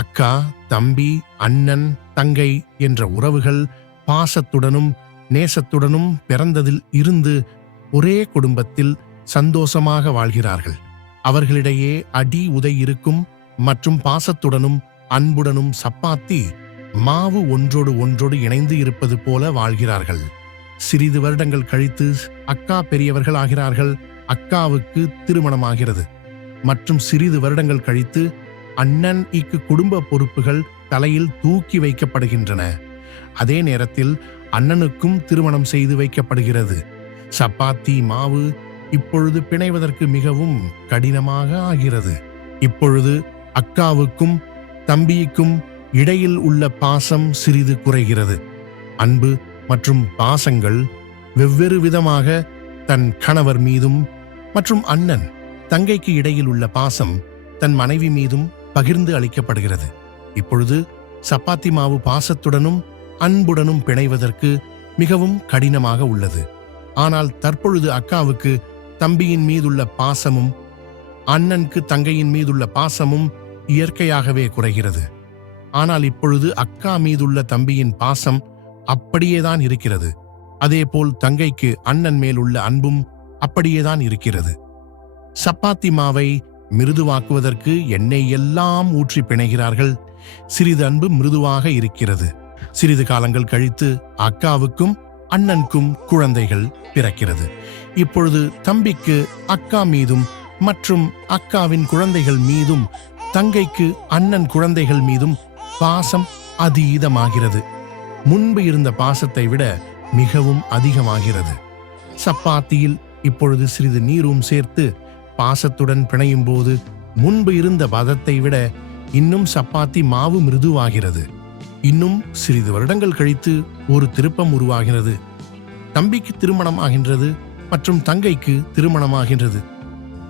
அக்கா, தம்பி, அண்ணன், தங்கை என்ற உறவுகள் பாசத்துடனும் நேசத்துடனும் பிறந்ததில் இருந்து ஒரே குடும்பத்தில் சந்தோஷமாக வாழ்கிறார்கள். அவர்களிடையே அடி உதை இருக்கும் மற்றும் பாசத்துடனும் அன்புடனும் சப்பாத்தி மாவு ஒன்றோடு ஒன்றோடு இணைந்து இருப்பது போல வாழ்கிறார்கள். சிறிது வருடங்கள் கழித்து அக்கா பெரியவர்கள் ஆகிறார்கள். அக்காவுக்கு திருமணமாகிறது மற்றும் சிறிது வருடங்கள் கழித்து அண்ணன் குடும்ப பொறுப்புகள் தலையில் தூக்கி வைக்கப்படுகின்றன. அதே நேரத்தில் அண்ணனுக்கும் திருமணம் செய்து வைக்கப்படுகிறது. சப்பாத்தி மாவு இப்பொழுது பிணைவதற்கு மிகவும் கடினமாக ஆகிறது. இப்பொழுது அக்காவுக்கும் தம்பிக்கும் இடையில் உள்ள பாசம் சிறிது குறைகிறது. அன்பு மற்றும் பாசங்கள் வெவ்வேறு விதமாக தன் கணவர் மீதும் மற்றும் அண்ணன் தங்கைக்கு இடையில் உள்ள பாசம் தன் மனைவி மீதும் பகிர்ந்து அளிக்கப்படுகிறது. இப்பொழுது சப்பாத்தி மாவு பாசத்துடனும் அன்புடனும் பிணைவதற்கு மிகவும் கடினமாக உள்ளது. ஆனால் தற்பொழுது அக்காவுக்கு தம்பியின் மீதுள்ள பாசமும் அண்ணனுக்கு தங்கையின் மீதுள்ள பாசமும் இயற்கையாகவே குறைகிறது. ஆனால் இப்பொழுது அக்கா மீதுள்ள தம்பியின் பாசம் அப்படியேதான் இருக்கிறது. அதேபோல் தங்கைக்கு அண்ணன் மேல் உள்ள அன்பும் அப்படியேதான் இருக்கிறது. சப்பாத்தி மாவை மிருதுவாக்குவதற்கு எண்ணெய் எல்லாம் ஊற்றி பிணைகிறார்கள். சிறிது அன்பு மிருதுவாக இருக்கிறது. சிறிது காலங்கள் கழித்து அக்காவுக்கும் அண்ணனுக்கும் குழந்தைகள் பிறக்கிறது. இப்பொழுது தம்பிக்கு அக்கா மீதும் மற்றும் அக்காவின் குழந்தைகள் மீதும் தங்கைக்கு அண்ணன் குழந்தைகள் மீதும் பாசம் அதீதமாகிறது. முன்பு இருந்த பாசத்தை விட மிகவும் அதிகமாகிறது. சப்பாத்தியில் இப்பொழுது சிறிது நீரும் சேர்த்து பாசத்துடன் பிணையும் போது முன்பு இருந்த பதத்தை விட இன்னும் சப்பாத்தி மாவு மிருதுவாகிறது. இன்னும் சிறிது வருடங்கள் கழித்து ஒரு திருப்பம் உருவாகிறது. தம்பிக்கு திருமணம் ஆகின்றது மற்றும் தங்கைக்கு திருமணமாகின்றது.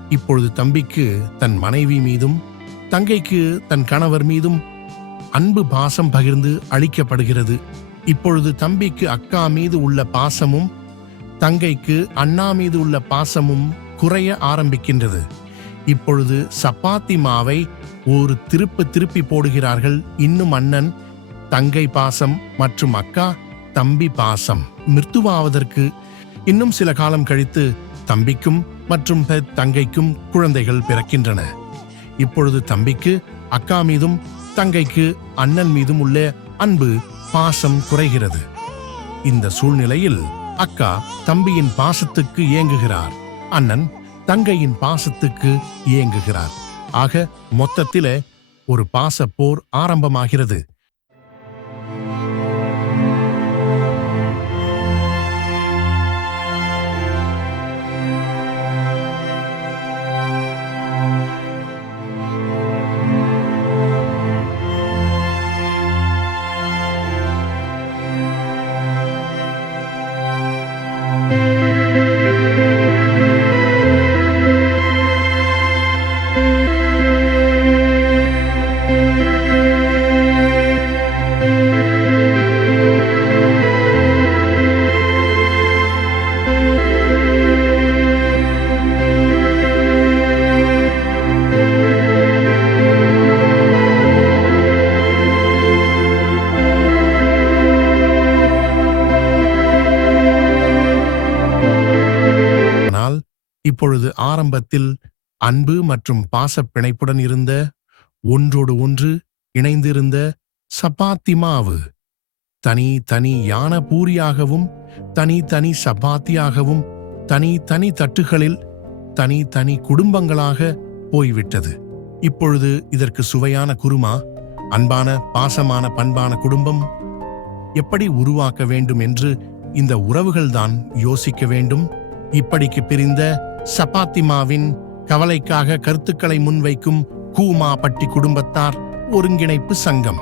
இப்பொழுது தம்பிக்கு தன் மனைவி மீதும் தங்கைக்கு தன் கணவர் மீதும் அன்பு பாசம் பகிர்ந்து அளிக்கப்படுகிறது. இப்பொழுது தம்பிக்கு அக்கா மீது உள்ள பாசமும் தங்கைக்கு அண்ணா மீது உள்ள பாசமும் குறைய ஆரம்பிக்கின்றது. இப்பொழுது சப்பாத்தி மாவை ஒரு திருப்பி போடுகிறார்கள். இன்னும் அண்ணன் தங்கை பாசம் மற்றும் அக்கா தம்பி பாசம் மிருதுவாவதற்கு இன்னும் சில காலம் கழித்து தம்பிக்கும் மற்றும் தங்கைக்கும் குழந்தைகள் பிறக்கின்றன. இப்பொழுது தம்பிக்கு அக்கா மீதும் தங்கைக்கு அண்ணன் மீதும் உள்ள அன்பு பாசம் குறைகிறது. இந்த சூழ்நிலையில் அக்கா தம்பியின் பாசத்துக்கு ஏங்குகிறார். அண்ணன் தங்கையின் பாசத்துக்கு ஏங்குகிறார். ஆக மொத்தத்திலே ஒரு பாச போர் ஆரம்பமாகிறது. இப்பொழுது ஆரம்பத்தில் அன்பு மற்றும் பாசப் பிணைப்புடன் இருந்த ஒன்றோடு ஒன்று இணைந்திருந்த சப்பாத்தி மாவு தனி யான பூரியாகவும் தனி சப்பாத்தியாகவும் தனி தட்டுகளில் தனி குடும்பங்களாக போய்விட்டது. இப்பொழுது இதற்கு சுவையான குருமா, அன்பான பாசமான பண்பான குடும்பம் எப்படி உருவாக்க வேண்டும் என்று இந்த உறவுகள்தான் யோசிக்க வேண்டும். இப்படிக்கு பிரிந்த சப்பாத்தி மாவின் கவலைக்காக கருத்துக்களை முன்வைக்கும் கூமாப்பட்டி குடும்பத்தார் ஒருங்கிணைப்பு சங்கம்.